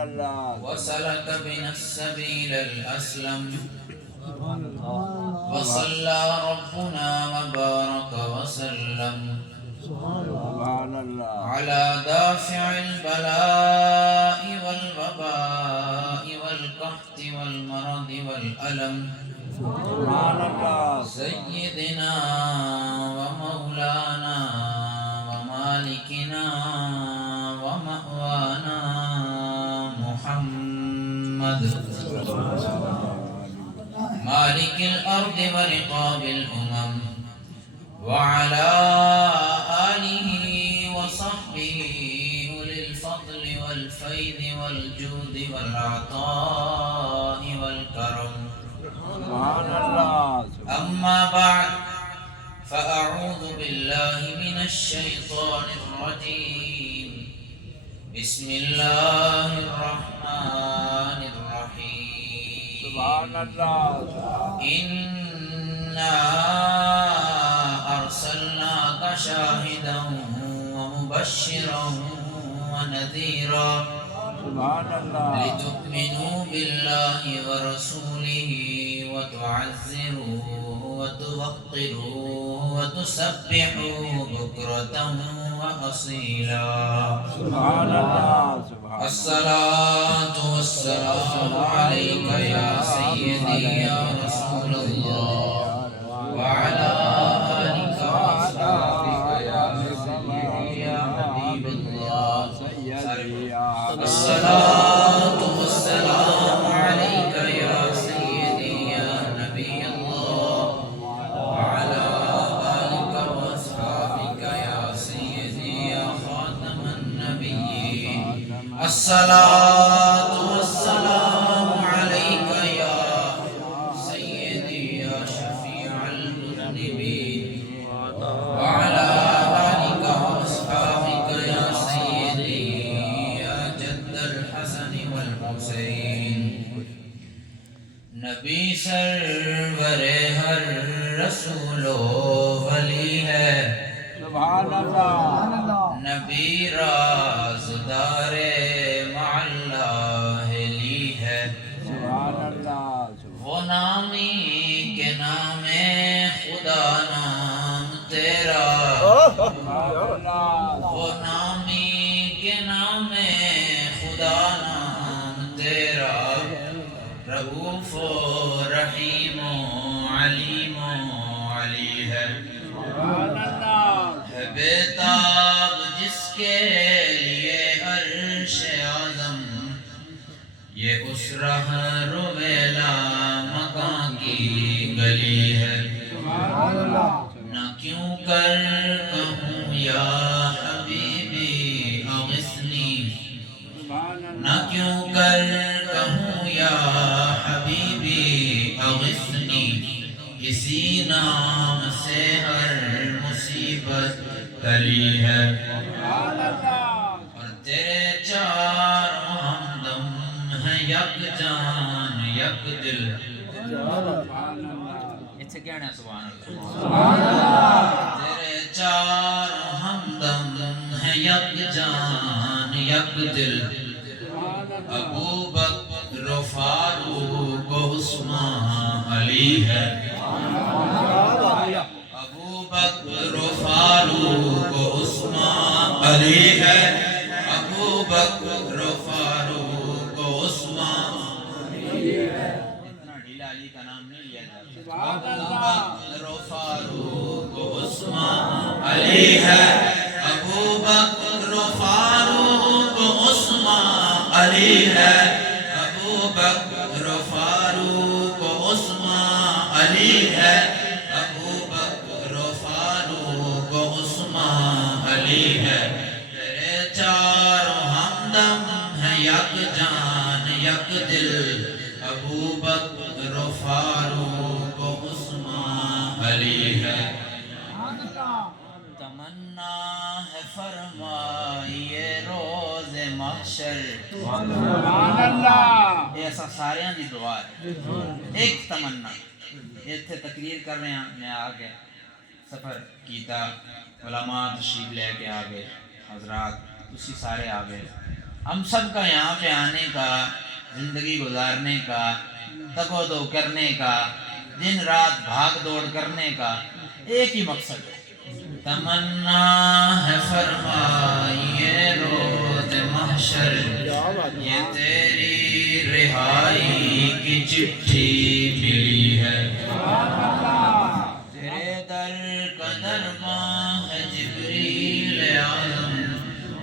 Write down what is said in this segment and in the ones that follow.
وسلك بنا السبيل الأسلم وصلى ربنا وبارك وسلم على دافع البلاء والوباء والقحط والمرض والألم سيدنا ومولانا ومالكنا ومأوانا محمد مالك الأرض ورقاب الأمم وعلى آله وصحبه أولي الفضل والفيض والجود والعطاء والكرم أما بعد فأعوذ بالله من الشيطان الرجيم بسم الله الرحمن الرحيم سبحان الله إنا أرسلناك شاهدا ومبشرا ونذيرا لتؤمنوا بالله ورسوله وتعزروه وتوقروه وتسبحوه بكرة وأصيلا سبحان الله الصلاة والسلام عليك يا سيدي يا رسول الله وعلى آلك وأصحابك يا سيدي يا حبيب الله الصلاة والسلام عليك يا سيدي يا نبي الله وعلى آلك وأصحابك يا سيدي يا خاتم النبيين الصلاة والسلام عليك يا سيدي يا شفيع المذنبين وعلى آلك وأصحابك يا سيدي يا جد الحسن والحسين نبی سرور ہر رسول و ولی ہے سبحان اللہ نبی رازدار مع اللہ لی ہے سبحان اللہ وہ نامی کے نام خدا نام تیرا وہ نامی کے نام خدا نام تیرا رؤوف و رحیم و علیم و علی ہے بےتاب جس کے لیے عرش اعظم یہ اس رہ رویلا مکان کی گلی ہے نہ کیوں کر کہوں یا حبیبی اغثنی نہ کیوں کر کہوں یا حبیبی اغثنی اسی نام سے ہر مصیبت ٹلی ہے اور تیرے چاروں ہمدم ہیں یک جان یک دل اس سے کہنا ہے سبحان اللہ تیرے چاروں ہمدم ہیں یک جان یک دل ابو بکر و فاروق و عثمان علی ہے ابو بکر و فاروق و عثمان علی ہے ابو بکر و فاروق و عثمان اتنا ڈھیلا علی کا نام نہیں لیا جاتا ابو بکر و فاروق و عثمان علی ہے ابو بکر و فاروق و عثمان علی ہے ابو بکر و فاروق و عثمان علی ہے ابو بکر و فاروق و عثمان علی ہے تیرے چاروں ہمدم ہیں یک جان یک دل ابو بکر و فاروق و عثمان علی ہے تمنا ہے فرمائیے روز محشر سبحان اللہ ایسا سارے دی دعا ہے ایک تمنا ایتھے تقریر کر رہے ہیں میں آگے سفر کیتا علماء تشریف لے کے آگے حضرات اسی سارے آگے ہم سب کا یہاں پہ آنے کا، زندگی گزارنے کا، تگ و دو کرنے کا، دن رات بھاگ دوڑ کرنے کا ایک ہی مقصد ہے۔ تمنا ہے فرمائیے روز محشر، یہ تیری رہائی کی چٹھی ملی ہے۔ تیرے در کا درباں ہے جبریل اعظم،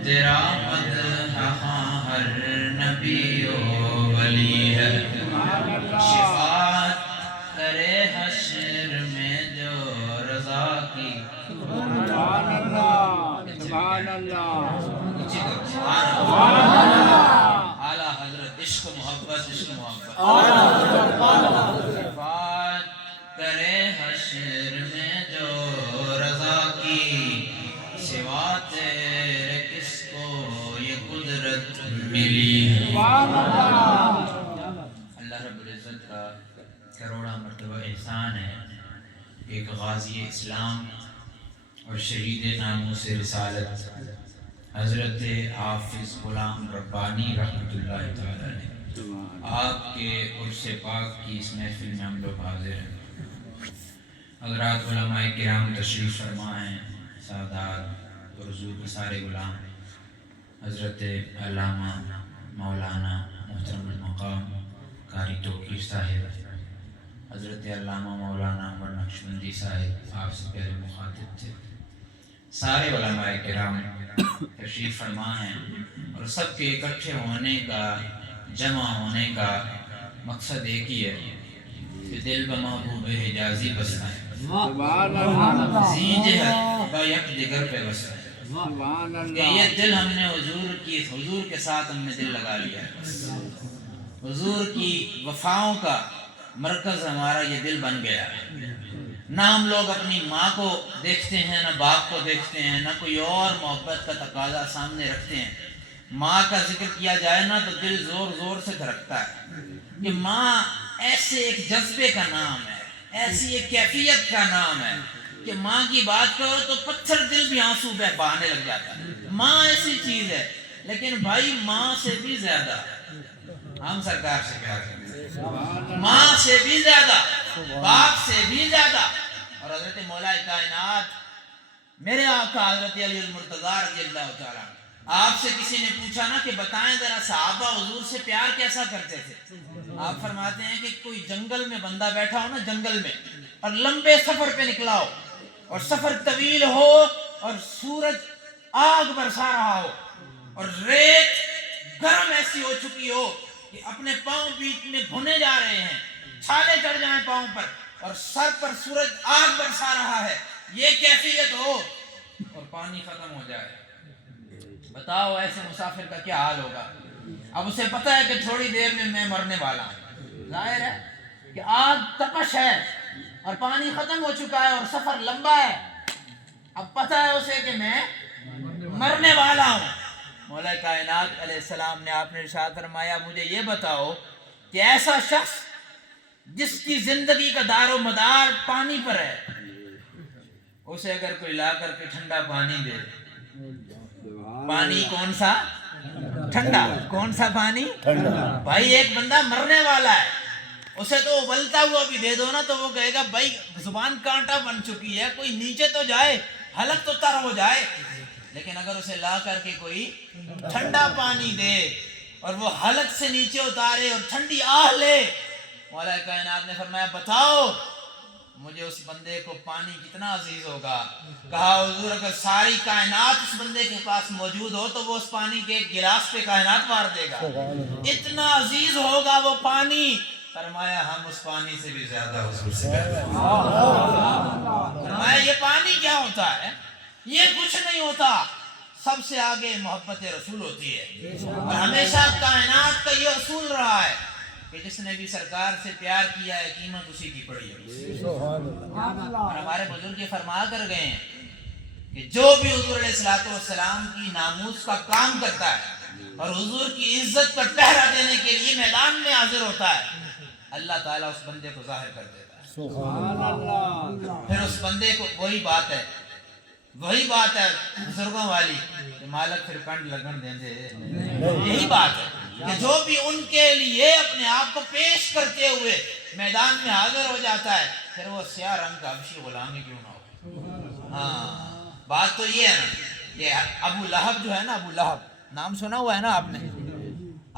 تیرا مدح ہاں ہر نبی و ولی ہے۔ شفاعت کرے حشر میں جو رضا کی، سبحان اللہ، سبحان اللہ، اعلیٰ حضرت عشق محبت، عشق محبت۔ شفاعت کرے حشر میں جو رضا کی، سوا تیرے کس کو یہ قدرت ملی ہے۔ اللہ رب العزت کا کروڑا مرتبہ احسان ہے، ایک غازی اسلام اور شہید ناموس رسالت حضرت حافظ غلام ربانی رحمۃ اللہ تعالی علیہ، آپ کے عرس پاک کی اس محفل میں ہم لوگ حاضر ہیں۔ حضرات علماء کرام تشریف فرما ہیں، سادات اور حضور کے سارے غلام، حضرت علامہ مولانا محترم المقام قاری توقیر صاحب، حضرت علامہ مولانا عمر نقشبندی صاحب آپ سے پہلے مخاطب تھے، سارے علماء کرام تشریف فرما ہیں، اور سب کے اکٹھے ہونے کا، جمع ہونے کا مقصد ایک ہی ہے کہ دل بمحبوب حجازی بستا ہے، زین جہت با یک دیگر پہ بستا ہے، کہ یہ دل ہم نے حضور کے ساتھ ہم نے دل لگا لیا ہے، حضور کی وفاؤں کا مرکز ہمارا یہ دل بن گیا ہے۔ نہ ہم لوگ اپنی ماں کو دیکھتے ہیں، نہ باپ کو دیکھتے ہیں، نہ کوئی اور محبت کا تقاضا سامنے رکھتے ہیں۔ ماں کا ذکر کیا جائے نا تو دل زور زور سے دھڑکتا ہے کہ ماں ایسے ایک جذبے کا نام ہے، ایسی ایک کیفیت کا نام ہے کہ ماں کی بات کرو تو پتھر دل بھی آنسو بہانے لگ جاتا ہے۔ ماں ایسی چیز ہے، لیکن بھائی ماں سے بھی زیادہ ہم سرکار سے پیار کرتے ہیں، ماں سے بھی زیادہ، باپ سے بھی زیادہ۔ اور حضرت مولا کائنات میرے آقا حضرت علی المرتضیٰ رضی اللہ تعالیٰ، آپ سے کسی نے پوچھا نا کہ بتائیں ذرا صحابہ حضور سے پیار کیسا کرتے تھے، آپ فرماتے ہیں کہ کوئی جنگل میں بندہ بیٹھا ہو نا، جنگل میں، اور لمبے سفر پہ نکلا ہو، اور سفر طویل ہو، اور سورج آگ برسا رہا ہو، اور ریت گرم ایسی ہو چکی ہو کہ اپنے پاؤں بیچ میں بھنے جا رہے ہیں، چھالے چڑھ جائیں پاؤں پر، اور سر پر سورج آگ برسا رہا ہے، یہ کیفیت ہو، اور پانی ختم ہو جائے، بتاؤ ایسے مسافر کا کیا حال ہوگا۔ اب اسے پتہ ہے کہ تھوڑی دیر میں میں مرنے والا ہوں، ظاہر ہے کہ آگ تپش ہے اور پانی ختم ہو چکا ہے اور سفر لمبا ہے، اب پتہ ہے اسے کہ میں مرنے والا ہوں۔ مولا کائنات علیہ السلام نے آپ نے ارشاد فرمایا مجھے یہ بتاؤ کہ ایسا شخص جس کی زندگی کا دار و مدار پانی پر ہے، اسے اگر کوئی لا کر کے ٹھنڈا پانی دے، پانی کون سا؟ ٹھنڈا۔ کون سا پانی؟ بھائی ایک بندہ مرنے والا ہے، اسے تو ابلتا ہوا بھی دے دو نا تو وہ کہے گا بھائی زبان کانٹا بن چکی ہے، کوئی نیچے تو جائے، حلق تو تر ہو جائے۔ لیکن اگر اسے لا کر کے کوئی ٹھنڈا پانی دے اور وہ حلق سے نیچے اتارے اور ٹھنڈی آہ لے، مولا کائنات نے فرمایا بتاؤ مجھے اس بندے کو پانی کتنا عزیز ہوگا۔ کہا حضور اگر ساری کائنات اس بندے کے پاس موجود ہو تو وہ اس پانی کے ایک گلاس پہ کائنات مار دے گا، اتنا عزیز ہوگا وہ پانی۔ فرمایا ہم اس پانی سے بھی زیادہ حضور سے پیار کرتے ہیں۔ فرمایا یہ پانی کیا ہوتا ہے؟ یہ کچھ نہیں ہوتا، سب سے آگے محبت رسول ہوتی ہے، اور ہمیشہ کائنات کا یہ اصول رہا ہے کہ جس نے بھی سرکار سے پیار کیا ہے قیمت اسی کی پڑی ہے۔ اور ہمارے بزرگ یہ فرما کر گئے ہیں کہ جو بھی حضور علیہ السلام کی ناموس کا کام کرتا ہے اور حضور کی عزت پر پہرا دینے کے لیے میدان میں حاضر ہوتا ہے، اللہ تعالیٰ اس بندے کو ظاہر کر دیتا ہے۔ پھر اس بندے کو وہی بات ہے، وہی بات ہے بزرگوں والی کہ مالک پھر کنڈ لگن دیں دے، یہی بات ہے کہ جو بھی ان کے لیے اپنے آپ کو پیش کرتے ہوئے میدان میں حاضر ہو جاتا ہے پھر وہ سیاہ رنگ کا حبشی غلام ہی کیوں نہ ہو۔ ہاں بات تو یہ ہے نا، یہ ابو لہب جو ہے نا، ابو لہب نام سنا ہوا ہے نا آپ نے؟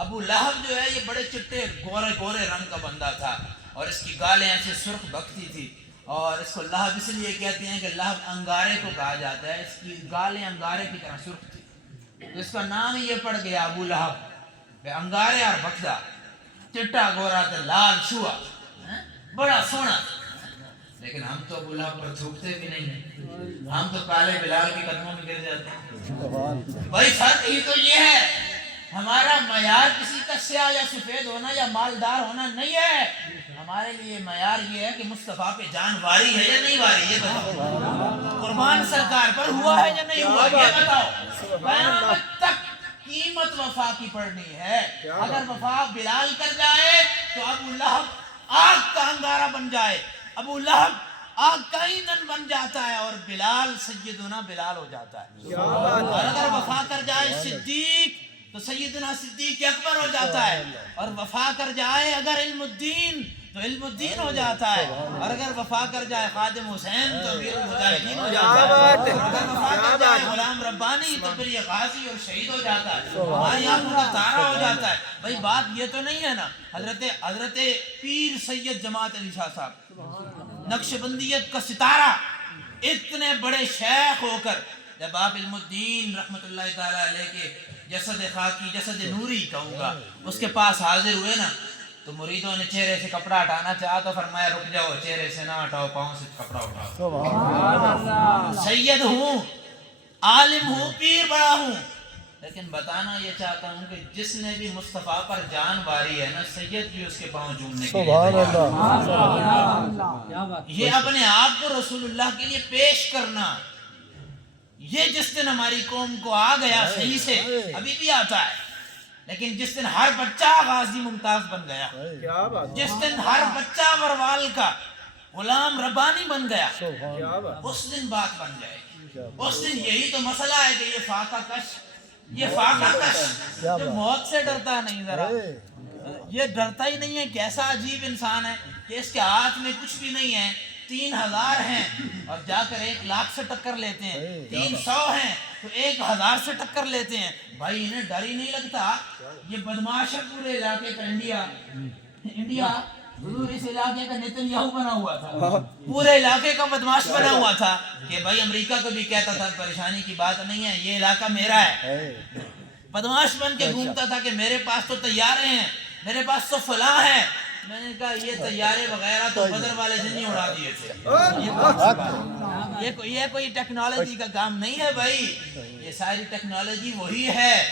ابو لہب جو ہے یہ بڑے چٹے گورے گورے رنگ کا بندہ تھا اور اس کی گالیں ایسے سرخ بکتی تھی، اور اس کو لہب اس لیے کہتے ہیں کہ لہب انگارے کو کہا جاتا ہے، اس کی گالیں انگارے کی طرح سرخ تھی، تو اس کا نام ہی یہ پڑ گیا ابو لہب، انگارے اور بکدا، چٹا گورا تھا، لال چھوا، بڑا سونا۔ لیکن ہم تو ابو لہب پر تھوکتے بھی نہیں ہیں، ہم تو کالے بلال کے قدموں میں گر جاتے ہیں۔ بھائی فرق ہی تو یہ ہے، ہمارا معیار کسی کا سیاہ یا سفید ہونا یا مالدار ہونا نہیں ہے، ہمارے لیے معیار یہ ہے کہ مصطفیٰ پہ جان واری ہے یا نہیں واری، یہ بتاؤ، قربان سرکار پر ہوا ہے یا نہیں ہوا، یہ بتاؤ۔ قیامت تک قیمت وفا کی پڑنی ہے، اگر وفا بلال کر جائے تو ابو لہب آگ کا انگارہ بن جائے، ابو لہب آگ کا ایندھن بن جاتا ہے، اور بلال سیدنا بلال ہو جاتا ہے، اور اگر وفا کر جائے صدیق تو سیدنا صدیق اکبر ہو جاتا ہے، اور وفا کر جائے اگر علم الدین تو علم الدین ہو جاتا ہے، اور اگر وفا کر جائے خادم حسین تو امیر المجاہدین ہو جاتا ہے، اور اگر وفا کر جائے غلام ربانی تو پھر یہ غازی اور شہید ہو جاتا ہے، ہماری آنکھوں کا تارا ہو جاتا ہے۔ بھائی بات یہ تو نہیں ہے نا، حضرت پیر سید جماعت علی شاہ صاحب نقشبندیت کا ستارہ، اتنے بڑے شیخ ہو کر جب آپ علم الدین رحمت اللہ تعالیٰ علیہ کے جسد خاکی جسد نوری کہوں گا اس کے پاس حاضر ہوئے نا، تو مریدوں نے چہرے سے کپڑا ہٹانا چاہا تو فرمایا رک جاؤ، چہرے سے نہ ہٹاؤ، پاؤں سے کپڑا اٹھاؤ۔ سید ہوں، عالم ہوں، پیر بڑا ہوں، لیکن بتانا یہ چاہتا ہوں کہ جس نے بھی مصطفیٰ پر جان واری ہے نا، سید بھی اس کے پاؤں چومنے کے لیے یہ اپنے آپ کو رسول اللہ کے لیے پیش کرنا، یہ جس دن ہماری قوم کو آ گیا صحیح سے، ابھی بھی آتا ہے، لیکن جس دن ہر بچہ غازی ممتاز بن گیا، جس دن ہر بچہ وروال کا غلام ربانی بن گیا، اس دن بات بن جائے گی۔ اس دن یہی تو مسئلہ ہے کہ یہ فاقہ کش جو موت سے ڈرتا نہیں، ذرا یہ ڈرتا ہی نہیں ہے، کیسا عجیب انسان ہے کہ اس کے ہاتھ میں کچھ بھی نہیں ہے، 3000 ہیں اور جا کر 1,00,000 سے ٹکر لیتے ہیں، 300 ہیں تو 1000 سے ٹکر لیتے ہیں۔ بھائی انہیں ڈر ہی نہیں لگتا، یہ بدماش ہے پورے علاقے کا، انڈیا حضور اس علاقے کا نیتن یاہو بنا ہوا تھا، پورے علاقے کا بدماش بنا ہوا تھا کہ بھائی امریکہ کو بھی کہتا تھا پریشانی کی بات نہیں ہے، یہ علاقہ میرا ہے، بدماش بن کے گھومتا تھا کہ میرے پاس تو طیارے ہیں، میرے پاس تو فلاں ہے۔ میں نے کہا یہ طیارے وغیرہ تو بدر والے دن ہی اڑا دیے تھے، یہ کوئی ٹیکنالوجی کا کام نہیں ہے بھائی، یہ ساری ٹیکنالوجی وہی ہے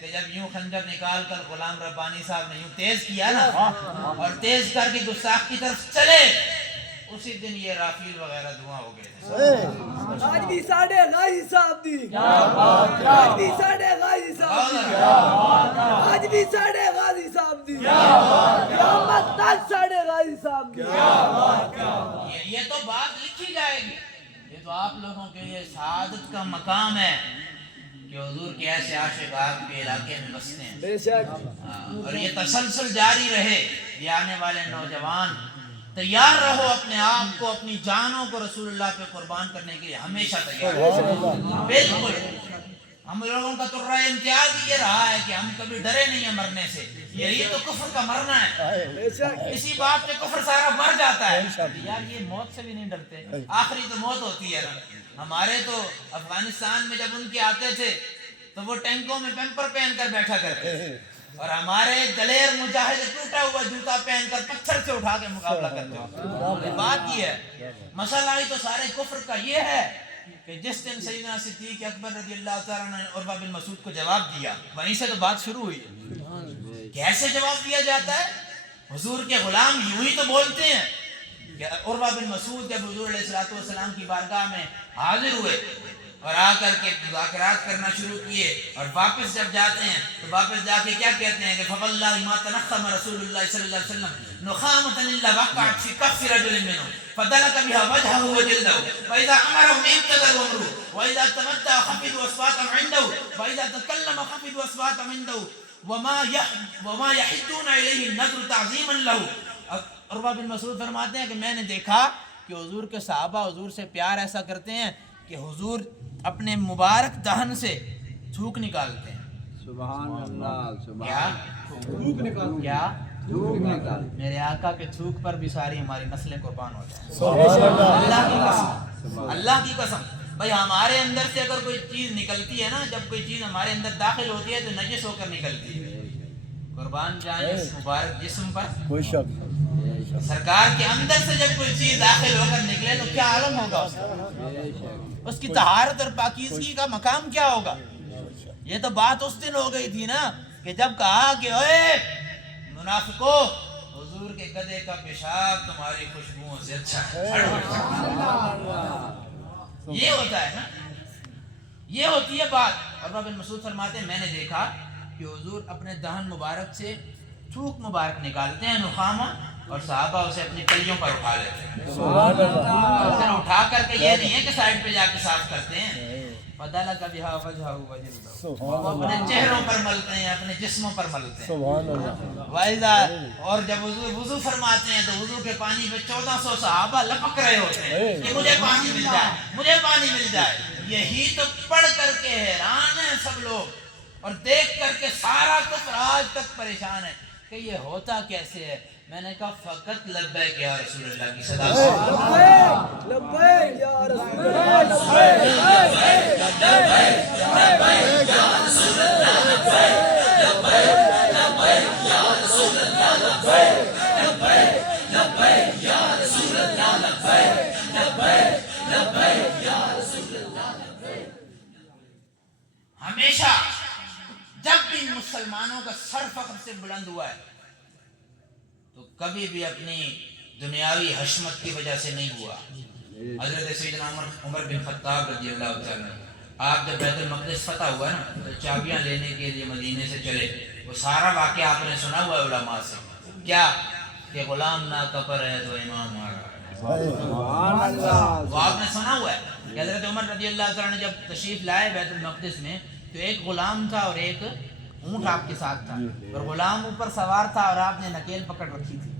کہ جب یوں خنجر نکال کر غلام ربانی صاحب نے یوں تیز کیا نا اور تیز کر کے گستاخ کی طرف چلے، اسی دن یہ رافیل وغیرہ دھواں ہو گئے تھے۔ آج بھی ساڑھے غازی صاحب دی، آج بھی ساڑھے غازی صاحب دی، آج بھی ساڑھے غازی صاحب دی، قیامت تک ساڑھے غازی صاحب دی۔ یہ تو بات لکھی جائے گی، یہ تو آپ لوگوں کے لیے سعادت کا مقام ہے کہ حضور کے ایسے عاشق آپ کے علاقے میں بستے ہیں، بے شک، اور یہ تسلسل جاری رہے۔ یہ آنے والے نوجوان تیار رہو، اپنے آپ کو اپنی جانوں کو رسول اللہ پہ قربان کرنے کے لیے ہمیشہ تیار رہو۔ بالکل ہم لوگوں کا تو رائے امتیاز یہ رہا ہے کہ ہم کبھی ڈرے نہیں ہیں مرنے سے، یہی تو کفر کا مرنا ہے، بے شک، اسی بات پہ کفر سارا مر جاتا ہے۔ یار یہ موت سے بھی نہیں ڈرتے، آخری تو موت ہوتی ہے نا۔ ہمارے تو افغانستان میں جب ان کے آتے تھے تو وہ ٹینکوں میں پیمپر پہن کر بیٹھا کرتے تھے، اور ہمارے دلیر مجاہد ٹوٹا ہوا جوتا پہن کر پتھر سے اٹھا کے مقابلہ کرتے ہوتے۔ بات یہ ہے، مسئلہ ہی تو سارے کفر کا یہ ہے کہ جس دن سیدنا صدیق اکبر رضی اللہ تعالیٰ عنہ نے عروہ بن مسعود کو جواب دیا، وہیں سے تو بات شروع ہوئی ہے۔ کیسے جواب دیا جاتا ہے؟ حضور کے غلام یوں ہی تو بولتے ہیں کہ عروہ بن مسعود جب حضور علیہ الصلوۃ والسلام کی بارگاہ میں حاضر ہوئے اور آ کر کے مذاکرات کرنا شروع کیے، اور واپس جب جاتے ہیں تو واپس جا کے کیا کہتے ہیں کہ فواللہ ما تنخم رسول اللہ صلی اللہ علیہ وسلم نخامۃ الا وقعت فی کف رجل منهم فدلک بها وجهه وجلده واذا امرهم انتظروا امره واذا تمتع خفضوا اصواتهم عنده واذا تكلم خفضوا اصواتهم عنده وما يحدون الیہ النظر تعظیما له۔ عروہ بن مسعود فرماتے ہیں کہ میں نے دیکھا کہ حضور کے صحابہ حضور سے پیار ایسا کرتے ہیں کہ حضور اپنے مبارک دہن سے تھوک نکالتے ہیں۔ سبحان اللہ، کیا تھوک نکال، کیا تھوک نکال، میرے آقا کے تھوک پر بھی ساری ہماری نسلیں قربان ہو جائیں۔ سبحان اللہ کی قسم، اللہ کی قسم بھائی ہمارے اندر سے اگر کوئی چیز نکلتی ہے نا، جب کوئی چیز ہمارے اندر داخل ہوتی ہے تو نجس ہو کر نکلتی ہے۔ قربان جائیں اس مبارک جسم پر۔ کوئی شک سرکار کے اندر سے جب کوئی چیز داخل ہو کر نکلے تو کیا عالم ہوگا اس کا؟ اس کی طہارت اور پاکیزگی کا مقام کیا ہوگا؟ یہ تو بات اس دن ہو گئی تھی نا کہ جب کہا کہ اے منافقو، حضور کے گدھے کا پیشاب تمہاری خوشبوؤں سے اچھا ہے۔ یہ ہوتا ہے نا، یہ ہوتی ہے بات۔ اور ابن مسعود فرماتے ہیں میں نے دیکھا کہ حضور اپنے دہن مبارک سے تھوک مبارک نکالتے ہیں نخامہ، اور صحابہ اسے اپنی کلیوں پر اٹھا لیتے ہیں۔ اور پھر اٹھا کر کے یہ نہیں ہے کہ سائڈ پہ جا کے صاف کرتے ہیں، فَدَلَكَ بِهَا وَجْهَهُ وَجِلْدَهُ، وہ اپنے چہروں پر ملتے ہیں، اپنے جسموں پر ملتے ہیں۔ سبحان اللہ۔ وَإِذَا، اور جب وضو فرماتے ہیں تو وضو کے پانی پہ 1400 صحابہ لپک رہے ہوتے ہیں کہ مجھے پانی مل جائے، مجھے پانی مل جائے۔ یہی تو پڑھ کر کے حیران ہیں سب لوگ، اور دیکھ کر کے سارا کفر آج تک پریشان ہے کہ یہ ہوتا کیسے ہے۔ میں نے کہا فقط لبیک یا رسول اللہ کی صدا سے۔ لبیک لبیک یا رسول اللہ، لبیک لبیک لبیک یا رسول اللہ، لبیک لبیک یا رسول اللہ، لبیک لبیک لبیک یا رسول اللہ، لبیک لبیک لبیک یا رسول اللہ، لبیک۔ ہمیشہ جب بھی مسلمانوں کا سر فخر سے بلند ہوا ہے تو کبھی بھی اپنی دنیاوی حشمت کی وجہ سے نہیں ہوا۔ حضرت سیدنا عمر بن خطاب رضی اللہ تعالیٰ عنہ، آپ جب بیت المقدس فتح ہوا نا تو چابیاں لینے کے لیے مدینے سے چلے، وہ سارا واقعہ آپ نے سنا ہوا ہے علماء سے، کیا کہ غلام نہ کفر ہے تو امام مارا۔ سبحان اللہ، وہ آپ نے سنا ہوا ہے کہ حضرت عمر رضی اللہ تعالیٰ نے جب تشریف لائے بیت المقدس میں تو ایک غلام تھا اور ایک اونٹ آپ کے ساتھ تھا، اور غلام اوپر سوار تھا اور آپ نے نکیل پکڑ رکھی تھی۔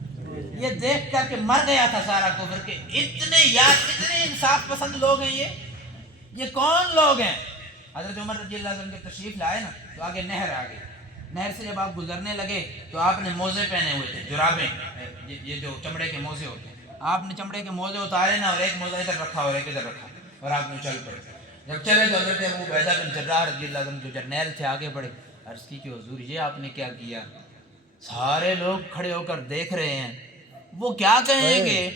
یہ دیکھ کر کے مر گیا تھا سارا کفر کہ اتنے انصاف پسند لوگ ہیں، یہ کون لوگ ہیں؟ حضرت عمر رضی اللہ عنہ جب تشریف لائے نا تو آگے نہر آ گئی، نہر سے جب آپ گزرنے لگے تو آپ نے موزے پہنے ہوئے تھے، جرابیں، یہ جو چمڑے کے موزے ہوتے ہیں، آپ نے چمڑے کے موزے اتارے نا، اور ایک موزہ ادھر رکھا اور ایک ادھر رکھا، اور آپ نے چل پڑے۔ جب چلے تو حضرت ابو عبیدہ بن جراح رضی اللہ عنہ جو جرنیل تھے آگے بڑھے، عرض کی کہ حضور یہ آپ نے کیا کیا؟ سارے لوگ کھڑے ہو کر دیکھ رہے ہیں، وہ کیا کہیں گے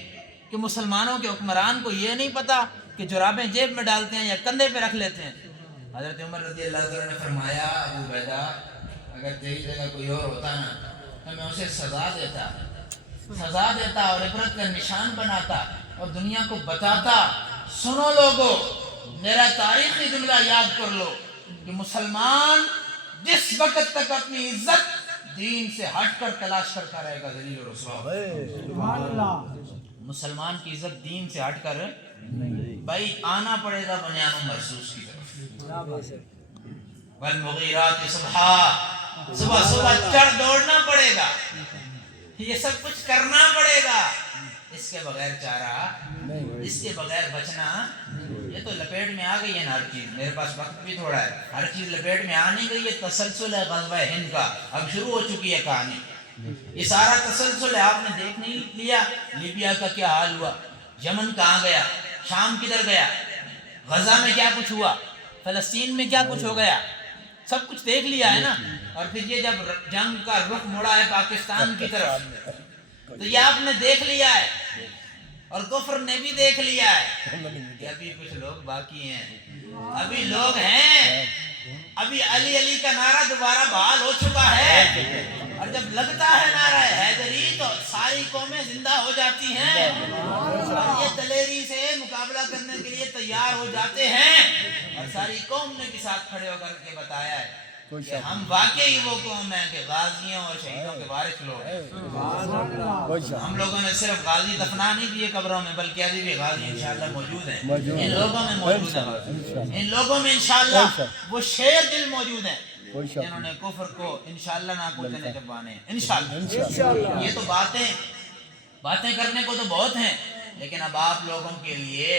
کہ مسلمانوں کے حکمران کو یہ نہیں پتا کہ جرابیں جیب میں ڈالتے ہیں یا کندھے پہ رکھ لیتے ہیں؟ حضرت عمر رضی اللہ عنہ نے فرمایا ابو عبیدہ اگر تیری جگہ کوئی اور ہوتا نا تو میں اسے سزا دیتا اور عبرت کا نشان بناتا اور دنیا کو بتاتا، سنو لوگو میرا تاریخی جملہ یاد کر لو کہ مسلمان جس وقت تک اپنی عزت دین سے ہٹ کر تلاش کرتا رہے گا ذلیل و رسوا ہوگا۔ مسلمان کی عزت دین سے ہٹ کر بھائی آنا پڑے گا بنیان و مرصوص کی طرف، والمغیرات صبح صبح چڑھ دوڑنا پڑے گا، یہ سب کچھ کرنا پڑے گا، اس کے بغیر چارہ، اس کے بغیر بچنا، یہ تو لپیٹ میں آ گئی ہے نا ہر چیز۔ میرے پاس وقت بھی تھوڑا ہے، ہر چیز لپیٹ میں آ نہیں گئی ہے۔ تسلسل ہے غزوہ ہند کا، اب شروع ہو چکی ہے کہانی، یہ سارا تسلسل ہے۔ آپ نے دیکھ نہیں لیا لیبیا کا کیا حال ہوا، یمن کہاں گیا، شام کدھر گیا، غزہ میں کیا کچھ ہوا، فلسطین میں کیا کچھ ہو گیا، سب کچھ دیکھ لیا ہے نا۔ اور پھر یہ جب جنگ کا رخ مڑا ہے پاکستان کی طرف تو یہ آپ نے دیکھ لیا ہے، اور کفر نے بھی دیکھ لیا ہے کہ ابھی کچھ لوگ باقی ہیں، ابھی لوگ ہیں، ابھی علی علی کا نعرہ دوبارہ بحال ہو چکا ہے، اور جب لگتا ہے نعرہ حیدری تو ساری قومیں زندہ ہو جاتی ہیں اور یہ دلیری سے مقابلہ کرنے کے لیے تیار ہو جاتے ہیں اور ساری قوم نے بھی ساتھ کھڑے ہو کر کے بتایا ہے کہ ہم واقعی وہ قوم ہیں کہ غازیوں اور شہیدوں کے وارث لوگ ہیں۔ ہم لوگوں نے صرف غازی دفنا نہیں دیے قبروں میں بلکہ ابھی بھی غازی انشاءاللہ موجود ہیں، ان لوگوں میں موجود ہیں، ان لوگوں میں انشاءاللہ وہ شیر دل موجود ہیں جنہوں نے کفر کو انشاءاللہ ناقوس نے چبانے ہیں انشاءاللہ۔ یہ تو باتیں کرنے کو تو بہت ہیں، لیکن اب آپ لوگوں کے لیے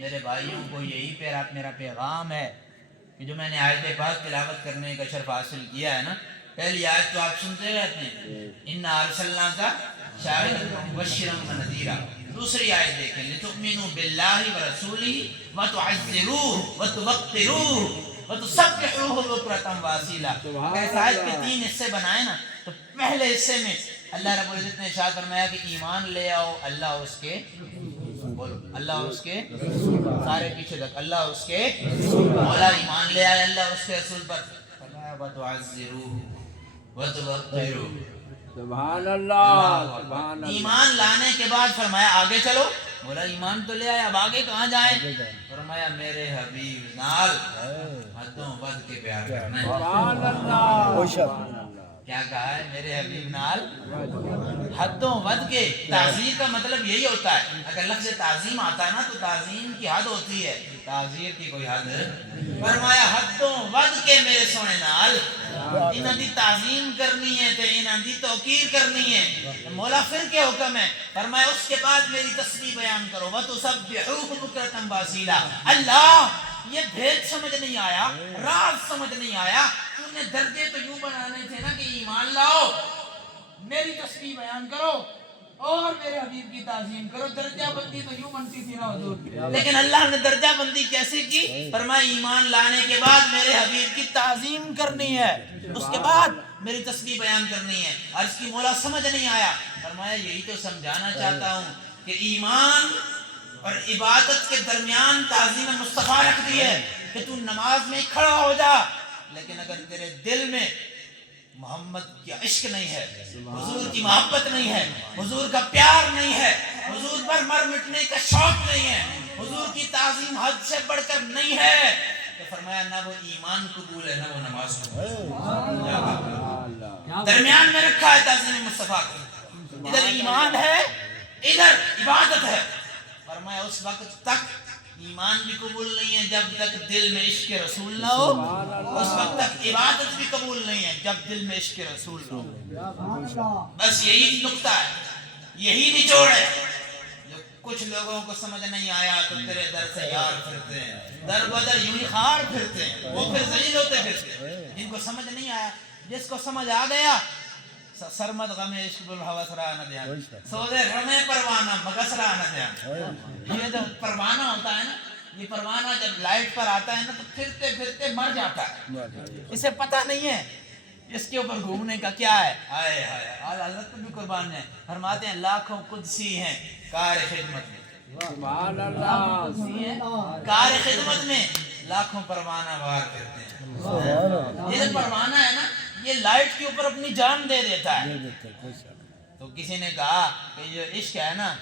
میرے بھائیوں کو یہی میرا پیغام ہے کہ جو میں نے آیت پاک تلاوت کرنے کا شرف حاصل کیا ہے نا، پہلی آیت تو آپ سنتے رہتے ہیں اِنَّا أَرْسَلْنَاكَ شَاهِدًا وَمُبَشِّرًا وَنَذِيرًا، دوسری آیت دیکھیں لِتُؤْمِنُوا بِاللَّهِ وَرَسُولِهِ وَتُعَزِّرُوهُ وَتُوَقِّرُوهُ وَتُسَبِّحُوهُ بُكْرَةً وَأَصِيلًا۔ اگر اس آیت کے 3 حصے بنائے نا تو پہلے حصے میں اللہ رب العزت نے ارشاد فرمایا کہ ایمان لے آؤ اللہ اس کے بولو اللہ اس کے سارے پیچھے تک اللہ اس کے مولا ایمان لے آئے اللہ اس کے رسول پر، فرمایا وَتُعَزِّرُوهُ وَتُوَقِّرُوهُ سبحان اللہ سبحان اللہ۔ ایمان لانے کے بعد فرمایا آگے چلو، بولا ایمان تو لے آئے اب آگے کہاں جائیں؟ فرمایا میرے حبیب نال حدوں ود کے پیار کرنا ہے۔ سبحان اللہ کیا کہا ہے؟ میرے حبیب نال حدوں ود کے۔ تعظیم کا مطلب یہی ہوتا ہے، اگر لفظ تعظیم آتا ہے نا تو تعظیم کی حد ہوتی ہے، تعظیم کی کوئی حد۔ فرمایا حدوں ود کے میرے سونے نال انہاں دی تعظیم کرنی ہے تے انہاں دی توقیر کرنی ہے۔ مولا پھر کیا حکم ہے؟ فرمایا اس کے بعد میری تسبیح بیان کرو وَتُسَبِّحُوهُ بُكْرَةً وَأَصِيلًا۔ اللہ یہ بھید سمجھ نہیں آیا، راز سمجھ نہیں آیا، تو نے درجے تو یوں بنانے تھے نا کہ ایمان لاؤ، میری تسبیح بیان کرو اور میرے حبیب کی تعظیم کرو، درجہ بندی تو یوں بنتی تھی نا حضور، لیکن اللہ نے درجہ بندی کیسے کی؟ فرمایا ایمان لانے کے بعد میرے حبیب کی تعظیم کرنی ہے، اس کے بعد میری تسبیح بیان کرنی ہے۔ اور اس کی مولا سمجھ نہیں آیا، فرمایا یہی تو سمجھانا چاہتا ہوں کہ ایمان اور عبادت کے درمیان تعظیم مصطفیٰ رکھ دی ہے کہ تو نماز میں کھڑا ہو جا، لیکن اگر تیرے دل میں محمد کی عشق نہیں ہے، حضور کی محبت نہیں ہے، حضور کا پیار نہیں ہے، حضور پر مر مٹنے کا شوق نہیں ہے، حضور کی تعظیم حد سے بڑھ کر نہیں ہے، تو فرمایا نہ وہ ایمان قبول ہے نہ وہ نماز قبول ہے۔ درمیان میں رکھا ہے تعظیم مصطفیٰ کو، ادھر ایمان ہے ادھر عبادت ہے۔ فرمایا اس وقت تک ایمان بھی قبول نہیں ہے جب تک دل میں عشق رسول نہ ہو، اس وقت تک عبادت بھی قبول نہیں ہے جب دل میں عشق رسول نہ ہو۔ بس یہی نقطہ ہے، یہی نچوڑ ہے جو کچھ لوگوں کو سمجھ نہیں آیا تو تیرے در سے یار پھرتے ہیں، در بدر یوں ہی خار پھرتے ہیں، وہ پھر ذلیل ہوتے پھرتے ہیں۔ جن کو سمجھ نہیں آیا، جس کو سمجھ آ گیا سرمد غم عشق بالحوث رہا نہ دھیان، سودے غم پروانہ مگس رہا نہ دھیان۔ یہ جو پروانہ ہوتا ہے نا، یہ پروانہ جب لائٹ پر آتا ہے نا تو پھرتے پھرتے مر جاتا ہے، اسے پتہ نہیں ہے اس کے اوپر گھومنے کا کیا ہے۔ ہائے ہائے حضرت بھی قربان ہیں، فرماتے ہیں لاکھوں قدسی ہیں کار خدمت میں، سبحان اللہ کار خدمت میں لاکھوں پروانہ وار کرتے ہیں۔ یہ جو پروانہ ہے نا یہ لائٹ کے اوپر اپنی جان دے دیتا ہے۔ تو کسی نے کہا کہ یہ عشق ہے نا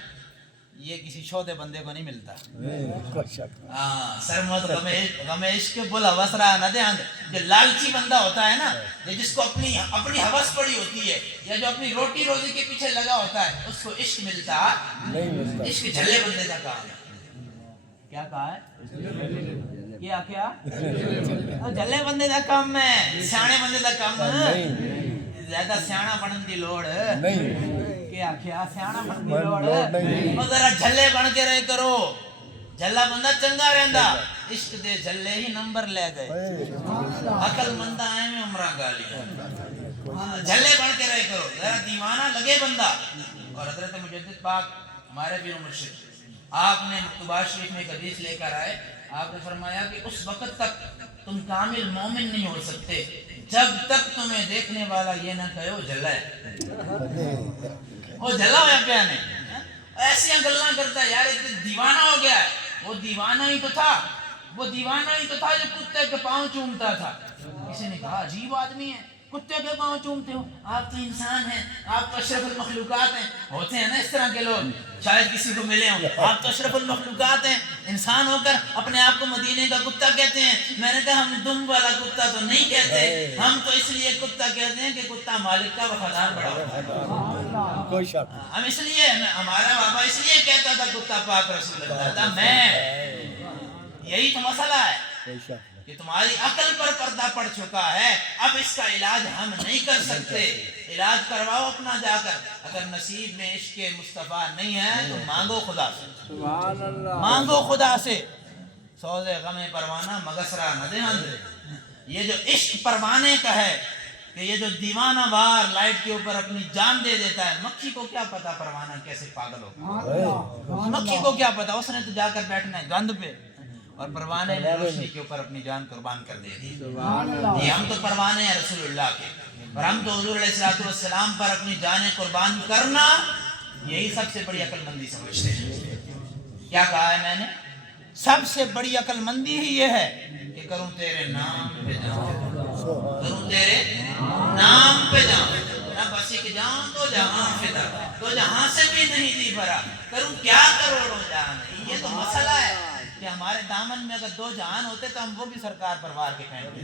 یہ کسی چھوٹے بندے کو نہیں ملتا۔ سرمد غم عشق بالحوث رہا نہ دھیان، جو لالچی بندہ ہوتا ہے نا، جس کو اپنی ہوس پڑی ہوتی ہے یا جو اپنی روٹی روزی کے پیچھے لگا ہوتا ہے اس کو عشق ملتا نہیں۔ عشق جھلے بندے کا کام ہے۔ کیا کہا ہے؟ کیا جھلے بندے دا کام ہے، سیانے بندے دا کام ہے۔ زیادہ سیانا بنن دی لوڑ کیا سیانا بنن دی لوڑ، ذرا جھلے بن کے رہے کرو، جھلا بندہ چنگا رہندا۔ عشق دے جھلے ہی نمبر لے گئے، عقل مندہ آئے میں عمرہ گالی، جھلے بن کے رہے کرو، ذرا دیوانہ لگے بندہ۔ اور حضرت مجدد پاک ہمارے پیر و مرشد آپ نے مکتوبات شریف میں ایک حدیث لے کر آئے، آپ نے فرمایا کہ اس وقت تک تم کامل مومن نہیں ہو سکتے جب تک تمہیں دیکھنے والا یہ نہ کہے وہ جھلا ہے۔ وہ جھلا ہوا پیا نہیں، ایسی گلاں کرتا ہے یار ایک دیوانہ ہو گیا ہے۔ وہ دیوانہ ہی تو تھا، وہ دیوانہ ہی تو تھا جو کتے کے پاؤں چومتا تھا۔ کسی نے کہا عجیب آدمی ہے، کتے کے پاؤں چومتے ہو؟ آپ تو انسان ہیں، آپ تو اشرف المخلوقات ہیں. ہوتے ہیں نا اس طرح کے لوگ، شاید کسی کو ملے ہوں. آپ تو اشرف المخلوقات ہیں، انسان ہو کر اپنے آپ کو مدینے کا کتا کہتے ہیں. میں نے کہا ہم دم والا کتا تو نہیں کہتے، ہم تو اس لیے کتا کہتے ہیں کہ کتا مالک کا وفادار بڑا ہوتا ہے. کوئی شک ہم اس لیے، ہمارا بابا اس لیے کہتا تھا کتا پاک رسول اللہ تھا. میں یہی تو مسئلہ ہے کوئی شک کہ تمہاری عقل پر پردہ پڑ چکا ہے. اب اس کا علاج ہم نہیں کر سکتے. علاج کرواؤ اپنا جا کر. اگر نصیب میں عشق مصطفیٰ نہیں ہے تو مانگو خدا سے، سبحان اللہ. مانگو خدا سے. سوز غم پروانہ مگسرا نہ دے اندر. یہ جو عشق پروانے کا ہے کہ یہ جو دیوانہ وار لائٹ کے اوپر اپنی جان دے دیتا ہے، مکھی کو کیا پتا پروانہ کیسے پاگل ہوگا؟ مکھی کو کیا پتا، اس نے تو جا کر بیٹھنا ہے گند پہ، اور پروانے نے روشنی کے اوپر اپنی جان قربان کر دے دی. یہ ہم تو پروانے ہیں رسول اللہ کے، اور ہم تو حضور علیہ السلام پر اپنی جانیں قربان کرنا یہی سب سے بڑی عقل مندی سمجھتے ہیں. کیا کہا ہے میں نے؟ سب سے بڑی عقل مندی ہی یہ ہے کہ کروں تیرے نام پہ جان، کروں تیرے نام پہ جان. نہ بس ایک جان تو جہاں فدا، تو جہاں سے بھی نہیں دی بھرا، کروں کیا کروڑوں جان. یہ تو مسئلہ ہے کہ ہمارے دامن میں اگر 2 جہان ہوتے تو ہم وہ بھی سرکار پروار کے پہنتے.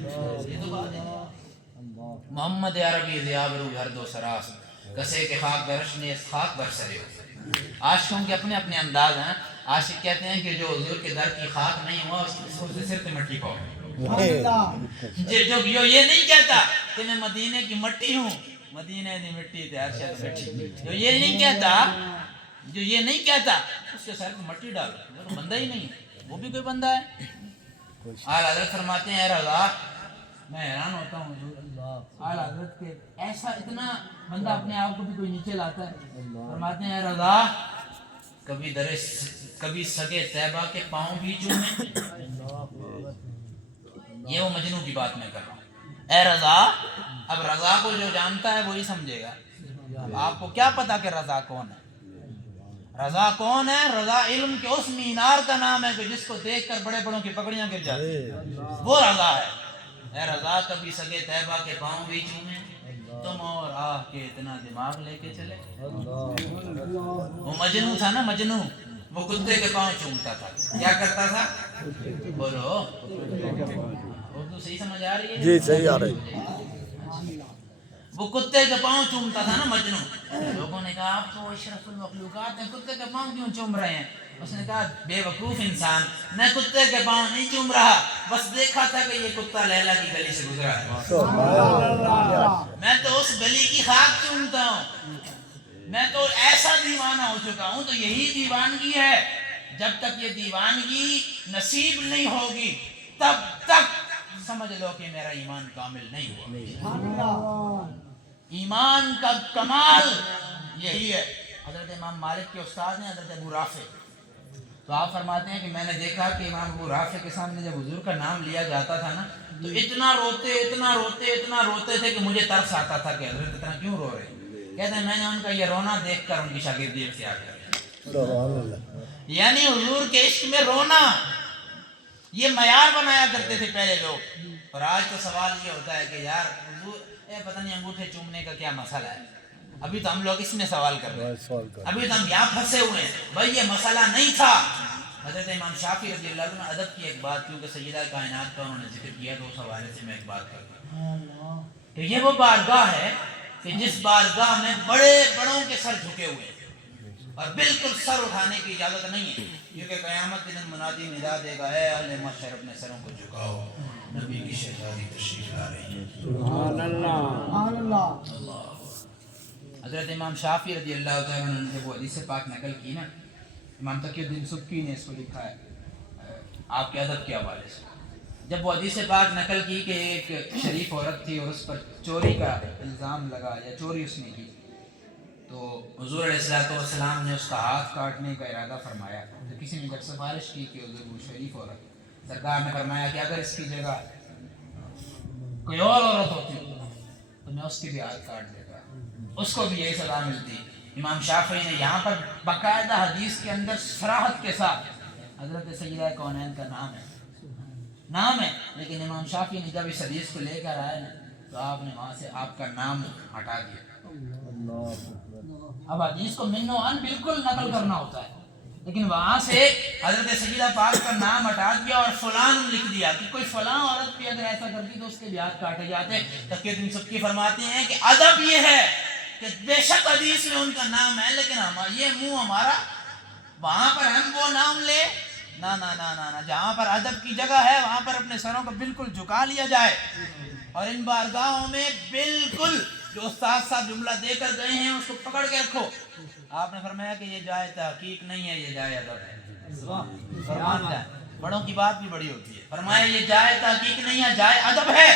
یہ تو بات ہے. محمد عربی ضیابرو ہر دو سراس، کسے کے خاک درش نے اس خاک برسرے ہو. عاشقوں کے اپنے اپنے انداز ہیں. عاشق کہتے ہیں کہ جو حضور کے در کی خاک نہیں ہوا اس سے سر پہ مٹی پاؤ. جو یہ نہیں کہتا کہ میں مدینے کی مٹی ہوں، مدینے دی مٹی تے ارشد مٹی، جو یہ نہیں کہتا، جو یہ نہیں کہتا اس کے سر پہ مٹی ڈالو. وہ بندہ ہی نہیں ہے، وہ بھی کوئی بندہ ہے. اعلیٰ حضرت فرماتے ہیں اے رضا، میں حیران ہوتا ہوں حضور اعلیٰ حضرت کے ایسا اتنا بندہ اپنے آپ کو بھی کوئی نیچے لاتا ہے. فرماتے ہیں اے رضا، کبھی سگے طیبہ کے پاؤں بھی چومیں. یہ وہ مجنوں کی بات میں کر رہا ہوں. اے رضا، اب رضا کو جو جانتا ہے وہی سمجھے گا. آپ کو کیا پتا کہ رضا کون ہے؟ رضا کون ہے؟ رضا علم کے اس مینار کا نام ہے کہ جس کو دیکھ کر بڑے بڑوں کی پگڑیاں گر جاتی ہیں، وہ رضا ہے. اے رضا، کبھی سگے طیبہ کے پاؤں بھی چومیں، تم اور آہ کے اتنا دماغ لے کے چلے. وہ مجنوں تھا نا، مجنوں، وہ کتے کے پاؤں چومتا تھا. کیا کرتا تھا؟ بولو، اردو صحیح سمجھ آ رہی ہے؟ جی صحیح آ رہی. وہ کتے کے پاؤں چومتا تھا نا مجنوں. لوگوں نے کہا آپ تو اشرف المخلوقات ہیں، کتے کے پاؤں کیوں چوم رہے ہیں؟ اس نے کہا بے وقوف انسان، میں کتے کے پاؤں نہیں چوم رہا، بس دیکھا تھا کہ یہ کتا لیلا کی گلی سے گزرا ہے، میں تو اس گلی کی خاک چومتا ہوں. میں تو ایسا دیوانہ ہو چکا ہوں. تو یہی دیوانگی ہے. جب تک یہ دیوانگی نصیب نہیں ہوگی تب تک سمجھ لو کہ میرا ایمان کامل نہیں ہوا. ایمان کا کمال یہی ہے. حضرت امام مالک کے استاد ہیں حضرت ابو رافع. تو آپ فرماتے ہیں کہ میں نے دیکھا کہ امام ابو رافع کے سامنے جب حضور کا نام لیا جاتا تھا نا تو اتنا روتے تھے کہ مجھے ترس آتا تھا کہ حضرت اتنا کیوں رو رہے ہیں. کہتے ہیں میں نے ان کا یہ رونا دیکھ کر ان کی شاگردی اختیار کر. یعنی حضور کے عشق میں رونا یہ معیار بنایا کرتے تھے پہلے لوگ. اور آج تو سوال یہ ہوتا ہے کہ یار حضور پتہ نہیں انگوٹھے چومنے کا کیا مسئلہ ہے. ابھی تو ہم لوگ اس میں سوال کر رہے ہیں، ابھی تو ہم یہاں پھنسے ہوئے ہیں. بھائی یہ مسئلہ نہیں تھا. حضرت امام شافعی رضی اللہ عنہ ادب کی ایک بات، کیونکہ سیدہ کائنات کا انہوں نے ذکر کیا تو اس حوالے سے میں ایک بات کرتا ہوں کہ یہ وہ بارگاہ ہے کہ جس بارگاہ میں بڑے بڑوں کے سر جھکے ہوئے ہیں اور بالکل سر اٹھانے کی اجازت نہیں ہے، کیونکہ قیامت دن منادی ندا دے گا اے اہل محشر اپنے سروں کو جھکاؤ، نبی کی شہزادی تشریف لا رہی ہے. سبحان اللہ، سبحان اللہ. حضرت امام شافعی رضی اللہ تعالیٰ عنہ نے وہ حدیث پاک نقل کی نا، امام تقی الدین سبکی نے اس کو لکھا ہے آپ کے ادب کے حوالے سے. جب وہ حدیث پاک نقل کی کہ ایک شریف عورت تھی اور اس پر چوری کا الزام لگا یا چوری اس نے کی، تو حضور علیہ السلام نے اس کا ہاتھ کاٹنے کا ارادہ فرمایا. تو کسی نے جب سفارش کی کہ حضور وہ شریف عورت، سرکار نے فرمایا کہ اگر اس کی جگہ کوئی اور عورت ہوتی تو میں اس کی بھی ہاتھ کاٹ دیتا، اس کو بھی یہی سزا ملتی. امام شافعی نے یہاں پر باقاعدہ حدیث کے اندر صراحت کے ساتھ حضرت سیدہ کونین کا نام ہے، لیکن امام شافعی نے جب اس حدیث کو لے کر آئے نا تو آپ نے وہاں سے آپ کا نام ہٹا دیا۔ اب حدیث کو من و عن بالکل نقل کرنا ہوتا ہے، لیکن وہاں سے حضرت سیدہ پاک کا نام ہٹا دیا اور فلان لکھ دیا کہ کوئی فلاں عورت بھی اگر ایسا کرتی تو اس کے بھی ہاتھ کاٹے جاتے۔ تقی الدین سبکی فرماتے ہیں کہ ادب یہ ہے کہ بے شک حدیث میں ان کا نام ہے، لیکن یہ منہ ہمارا وہاں پر ہم وہ نام لے نہ نہ نہ نہ، جہاں پر ادب کی جگہ ہے وہاں پر اپنے سروں کو بالکل جھکا لیا جائے، اور ان بارگاہوں میں بالکل جو استاد صاحب جملہ دے کر گئے ہیں اس کو پکڑ کے رکھو۔ آپ نے فرمایا کہ یہ جائے تحقیق نہیں ہے، یہ جائے ادب ہے۔ فرمان ہے بڑوں کی بات بھی بڑی ہوتی ہے، فرمایا یہ جائے تحقیق نہیں ہے، جائے ادب ہے۔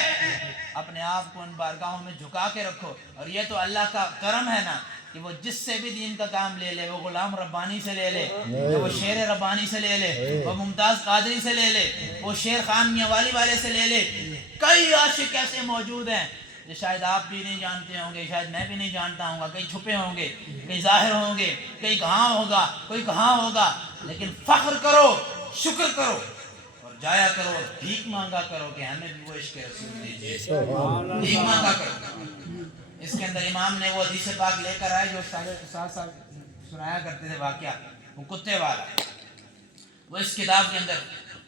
اپنے آپ کو ان بارگاہوں میں جھکا کے رکھو، اور یہ تو اللہ کا کرم ہے نا کہ وہ جس سے بھی دین کا کام لے لے، وہ غلام ربانی سے لے لے، وہ شیر ربانی سے لے لے، وہ ممتاز قادری سے لے لے، وہ شیر خان میاں والی والے سے لے لے، کئی عاشق ایسے موجود ہیں جو شاید آپ بھی نہیں جانتے ہوں گے، شاید میں بھی نہیں جانتا ہوں گا، کئی چھپے ہوں گے، کئی ظاہر ہوں گے، کئی کہاں ہوگا، کوئی کہاں ہوگا، لیکن فخر کرو، شکر کرو اور جایا کرو، بھیک مانگا کرو کہ ہمیں بھی وہ عشق رسول دیجیے، بھیک مانگا کرو۔ اس کے اندر امام نے وہ حدیث پاک لے کر آئے جو استاد صاحب سنایا کرتے تھے واقعہ، وہ کتے والا۔ وہ اس کتاب کے اندر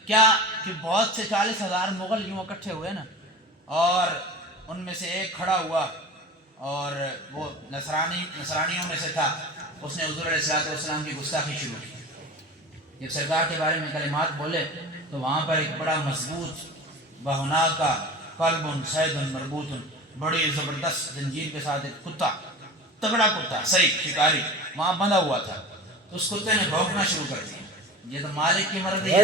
کیا کہ بہت سے 40,000 مغل یوں اکٹھے ہوئے نا، اور ان میں سے ایک کھڑا ہوا اور وہ نصرانیوں میں سے تھا، اس نے حضور علیہ السلام کی گستاخی شروع کی۔ جب سرکار کے بارے میں کلمات بولے تو وہاں پر ایک بڑا مضبوط بہنا کا قلب سید مربوط، بڑی زبردست زنجیر کے ساتھ ایک کتا، تگڑا کتا، صحیح شکاری وہاں بندھا ہوا تھا۔ تو اس کتے نے بھونکنا شروع کر دیا، یہ تو مالک کی مرضی ہے،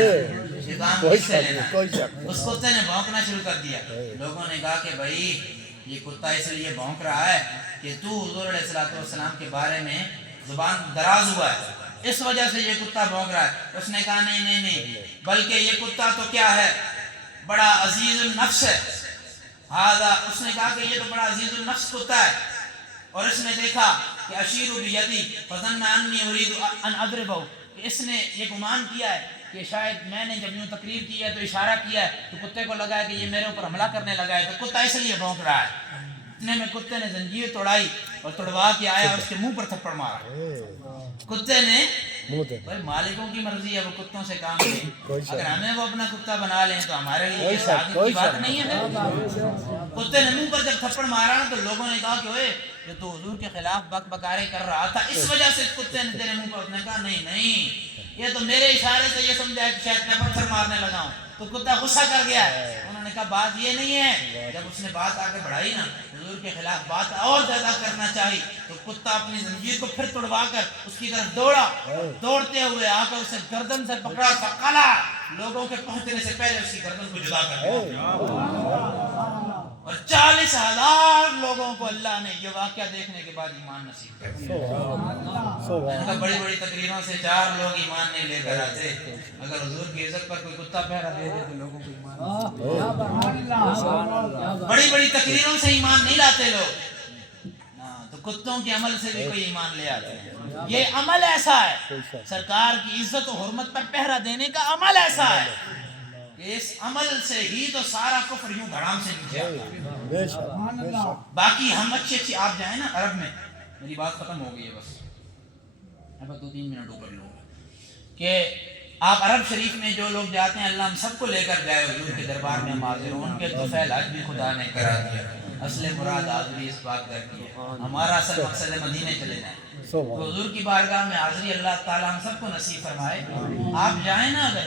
یہ کام کس سے لینا ہے؟ اس کتے نے بھونکنا شروع کر دیا۔ لوگوں نے کہا کہ بھائی یہ کتا اس لیے بھونک رہا ہے کہ تو حضور علیہ السلام کے بارے میں زبان دراز ہوا ہے، اس وجہ سے یہ کتا بھونک رہا ہے۔ اس نے کہا نہیں نہیں نہیں، بلکہ یہ کتا تو کیا ہے، بڑا عزیز النفس ہے۔ اس نے کہا کہ یہ تو بڑا عزیز النفس کتا ہے، اور اس نے دیکھا کہ اشیر بیدی فظن انی ارید ان اضربہ، کہ اس نے یہ گمان کیا ہے کہ شاید میں نے جب یوں تقریر کی ہے تو اشارہ کیا ہے تو کتے کو لگا ہے کہ یہ میرے اوپر حملہ کرنے لگا ہے، تو کتا اس لیے بھونک رہا ہے۔ اتنے میں کتے نے زنجیر توڑائی اور توڑوا کے آیا اور اس کے منہ پر تھپڑ مارا۔ کتے نے بھائی مالکوں کی مرضی ہے، وہ کتوں سے کام نہیں، اگر ہمیں وہ اپنا کتا بنا لیں تو ہمارے لیے یہ سعادت کی بات نہیں ہے۔ کتے نے منہ پر جب تھپڑ مارا تو لوگوں نے کہا کہ اوئے یہ تو حضور کے خلاف بک بکارے کر رہا تھا، اس وجہ سے کتے نے تیرے منہ پر، اس نے کہا نہیں نہیں، یہ تو میرے اشارے سے یہ سمجھا کہ شاید میں پتھر مارنے لگا ہوں۔ تو کتا غصہ کر گیا۔ انہوں نے کہا بات یہ نہیں ہے۔ جب اس نے بات آگے بڑھائی نا، حضور کے خلاف بات اور زیادہ کرنا چاہی، تو کتا اپنی زنجیر کو پھر توڑوا کر اس کی طرف دوڑا، دوڑتے ہوئے آ کر اسے گردن سے پکڑا، فقلا، لوگوں کے پہنچنے سے پہلے اس کی گردن کو جدا کر دیا، اور 40,000 لوگوں کو اللہ نے یہ واقعہ دیکھنے کے بعد ایمان نصیب کر دیا۔ بڑی بڑی تقریروں سے 4 لوگ ایمان نہیں لے کر آتے، اگر حضور کی عزت پر کوئی کتا پہرا دے دے تو لوگوں کو ایمان، بڑی بڑی تقریروں سے ایمان نہیں لاتے لوگ، تو کتوں کے عمل سے بھی کوئی ایمان لے آتے ہیں۔ یہ عمل ایسا ہے، سرکار کی عزت و حرمت پر پہرا دینے کا عمل ایسا ہے کہ اس عمل سے ہی تو سارا کفر یوں دھڑام سے نیچے آتا ہے۔ باقی ہم اچھی آپ جائیں نا عرب میں، میری بات ختم ہو گئی ہے بس، اب 2-3 منٹ اوپر لوں کہ آپ عرب شریف میں جو لوگ جاتے ہیں، اللہ ہم سب کو لے کر جائے حضور کے دربار میں، ہم حاضر ہوں، ان کے طفیل حج بھی خدا نے کرا دیا، اصل مراد حاضری اس بات کرتی ہے، ہمارا اصل مقصد مدینے چلے جائیں، تو حضور کی بارگاہ میں حاضری اللہ تعالیٰ ہم سب کو نصیب فرمائے۔ آپ جائیں نا اگر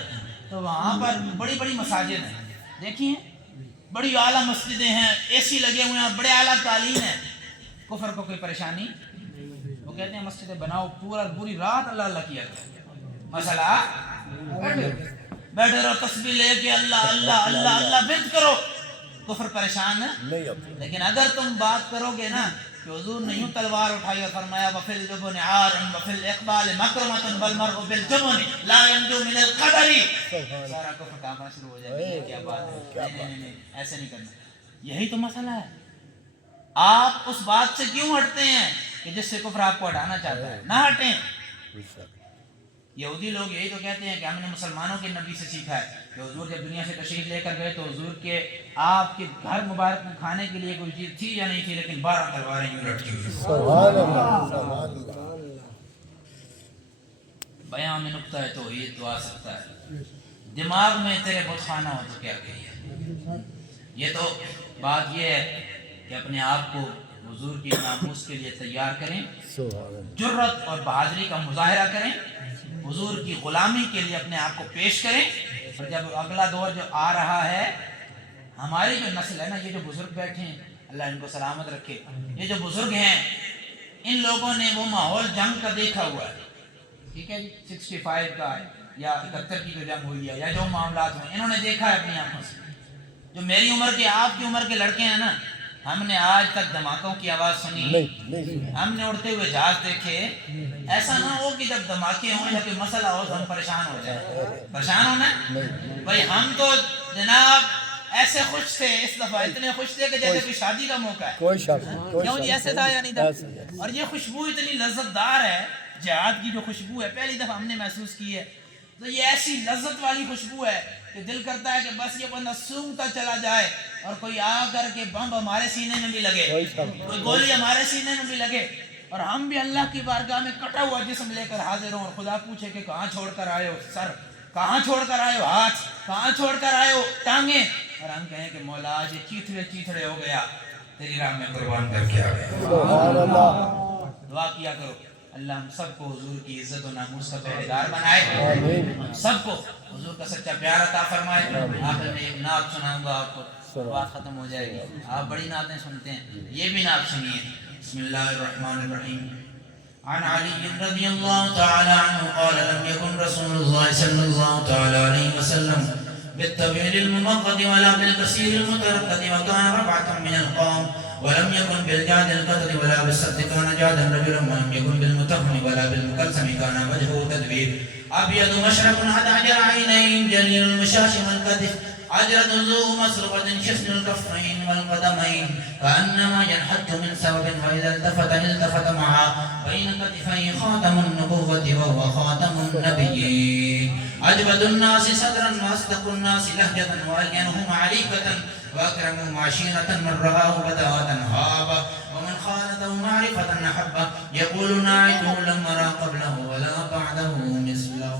تو وہاں پر بڑی بڑی مساجد ہیں، دیکھیے بڑی اعلیٰ مسجدیں ہیں، اے سی لگے ہوئے ہیں، بڑے اعلیٰ تعلیم ہیں، کفر کو کوئی پریشانی، وہ کہتے ہیں مسجدیں بناؤ، پوری رات اللہ اللہ کیا کرو، مسئلہ بیٹھے رہو تسبیح لے کے اللہ اللہ اللہ اللہ بنت کرو، کفر پریشان ہے۔ لیکن اگر تم بات کرو گے نا کہ حضور نے یوں تلوار اٹھائی اور فرمایا وَفِي الْجُبُنِ عَارٌ وَفِي الْإِقْبَالِ مَكْرُمَةٌ وَالْمَرْءُ بِالْجُبُنِ لَا يَنْجُو مِنَ الْقَدَرِ، سارا کفر کامنا شروع ہو جائے گا، کیا بات ہے، نہیں ایسے نہیں کرنا۔ یہی تو مسئلہ ہے، آپ اس بات سے کیوں ہٹتے ہیں کہ جس سے کفر آپ کو ہٹانا چاہتا ہے، نہ ہٹیں۔ یہودی لوگ یہی تو کہتے ہیں کہ ہم نے مسلمانوں کے نبی سے سیکھا ہے کہ حضور جب دنیا سے تشریف لے کر گئے تو حضور کے آپ کے گھر مبارک میں کھانے کے لیے کوئی چیز تھی یا نہیں تھی، لیکن 12 تلواریں یوں لٹکی ہوئی. سبحان اللہ سبحان اللہ. بیان میں نقطہ ہے تو یہ تو آ سکتا ہے. دماغ میں تیرے بت خانہ ہو تو کیا کہیے. یہ تو بات یہ ہے کہ اپنے آپ کو حضور کی ناموس کے لیے تیار کریں، سبحان اللہ. جرت اور بہادری کا مظاہرہ کریں، حضور کی غلامی کے لیے اپنے آپ کو پیش کریں. اور جب اگلا دور جو آ رہا ہے، ہماری جو نسل ہے نا، یہ جو بزرگ بیٹھے ہیں اللہ ان کو سلامت رکھے، یہ جو بزرگ ہیں ان لوگوں نے وہ ماحول جنگ کا دیکھا ہوا ہے. ٹھیک ہے جی، 65 کا یا 71 کی جو جنگ ہوئی ہے یا جو معاملات ہوئے انہوں نے دیکھا ہے اپنی آنکھوں سے. جو میری عمر کے آپ کی عمر کے لڑکے ہیں نا، ہم نے آج تک دھماکوں کی آواز سنی، نہیں ہم نے اڑتے ہوئے جہاز دیکھے. ایسا نہ ہو کہ جب دھماکے ہوں یا کوئی مسئلہ ہو تو ہم پریشان ہو جائیں. پریشان ہونا بھائی، ہم تو جناب ایسے خوش تھے اس دفعہ، اتنے خوش تھے کہ جیسے کوئی شادی کا موقع ہے. کوئی شک کیوں جی، ایسے تھا یا نہیں تھا؟ اور یہ خوشبو اتنی لذت دار ہے، جہاد کی جو خوشبو ہے پہلی دفعہ ہم نے محسوس کی ہے. تو یہ ایسی لذت والی خوشبو ہے کہ دل کرتا ہے کہ بس یہ بندہ سونگتا چلا جائے اور کوئی آ کر کے بم ہمارے سینے میں بھی لگے، کوئی گولی ہمارے سینے میں بھی لگے، اور ہم بھی اللہ کی بارگاہ میں کٹا ہوا جسم لے کر حاضر ہوں اور خدا پوچھے کہ کہاں چھوڑ کر آئے ہو سر، کہاں چھوڑ کر آئے ہو ہاتھ، کہاں چھوڑ کر آئے ہو ٹانگیں، اور ہم کہیں کہ مولا آج یہ چیتھڑے چیتھڑے ہو گیا، تیری راہ میں قربان کر کے آ گیا. سبحان اللہ. دعا کیا کرو اللہ ہم سب کو حضور کی عزت و ناموس کا پہرے دار بنائے، ہم سب کو حضور کا سچا پیار عطا فرمائے. آخر میں ایک نعت سناؤں گا آپ کو، بات ختم ہو جائے گی. آپ بڑی نعتیں سنتے ہیں، یہ بھی نعت سنیے. بسم اللہ الرحمن الرحیم. عن علی رضی اللہ تعالی عنہ قال لم يكن رسول اللہ صلی اللہ تعالی علیہ وسلم بالطويل الممقت ولا بالقصير المترقد وكان ربعة من القوم ولم يكن بالجاد القطر ولا بالسد كان جادا رجلا ولم يكن بالمتهم ولا بالمكلسم كان وجهه تدبير أبيض مشرق حتى عينين جليل المشاش والكتف عجرة ذو مسربة شسن الكفين والقدمين كأنما ينحت من سبب وإذا التفت معه بين كتفيه خاتم النبوة وهو خاتم النبيين أجود الناس صدرا وأصدق الناس لهجة وألينهم عريكة وأكرمهم عشيرة من رآه بداءة هابة ومن خالته معرفة أحبة يقول ناعته لم أرى قبله ولا بعده مثله.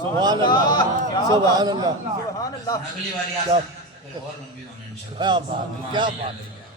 سبحان اللہ سبحان اللہ. اگلی والی آسان کوئی اور منبی ہونے انشاءاللہ. کیا بات ہے.